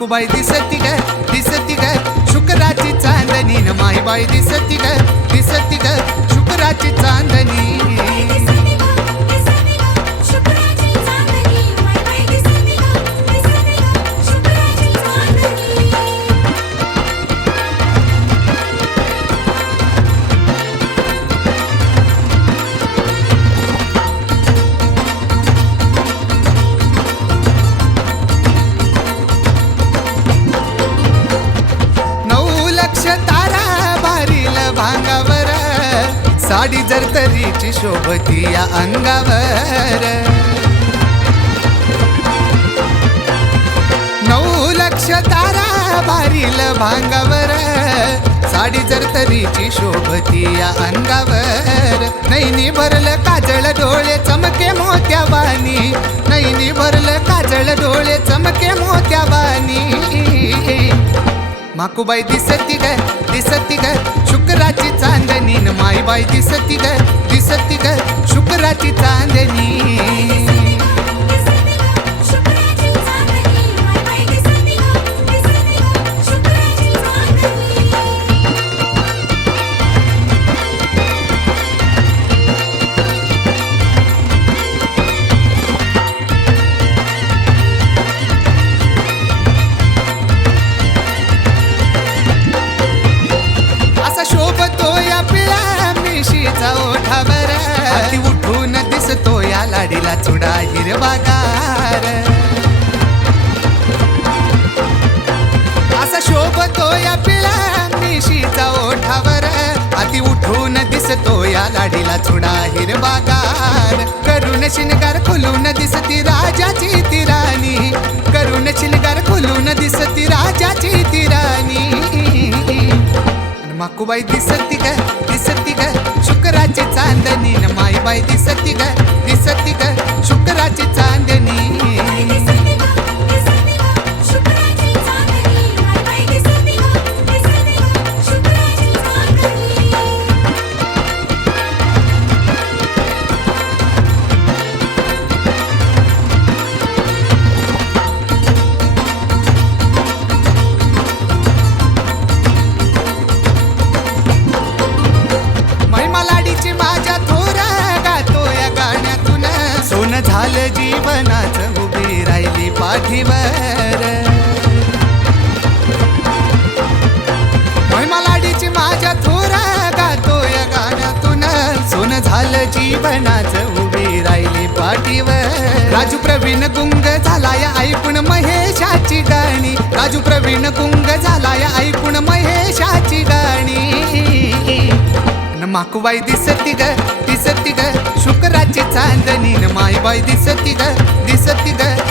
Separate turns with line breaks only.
माकुबाई दिसती ग दिसती ग. शुक्राची चांदणी न माईबाई दिसती ग दिसती ग. शुक्राची चांदणी साडी जर तरीची शोभती या अंगावर. नऊ लक्ष तारा बारील भांगावर. साडी जर तरीची शोभती या अंगावर. नैनी भरलं काजळ डोळे चमके मोत्या बानी नैनी भरलं काजळ डोळे चमके मोत्या बानी माकुबाई दिसती ग दिसती ग शुक्राची चांदणी न माईबाई दिसती ग दिसती ग शुक्राची चांदणी. मिशीचा ओठावर अति उठून दिसतो या लाडीला चुडा हिरवागार. असा शोभतो या पिळा मिशीचा ओठावर अति उठून दिसतो या लाडीला चुडा हिरवागार. करून शिनगार खुलून दिसती राजाची ती काकूबाई दिसती ग दिसती ग. शुक्राची चांदणी न माईबाई दिसती ग दिसती ग. शुक्राची चांदणी. सोनं जीवनाच उभी राहिली पाठीवर. महिमा माझ्या थोरा गातो या गाण्यातून. सोनं झालं जीवनाच उभी राहिली पाठीवर. राजू प्रवीण गुंग झालाय ऐकून महेशाची गाणी राजू प्रवीण गुंग झाला या ऐकून महेशाची गाणी माकूबाई दिसती ग दिसती ग. शुक्राची चांदणी मायबाई दिसती ग दिसती ग.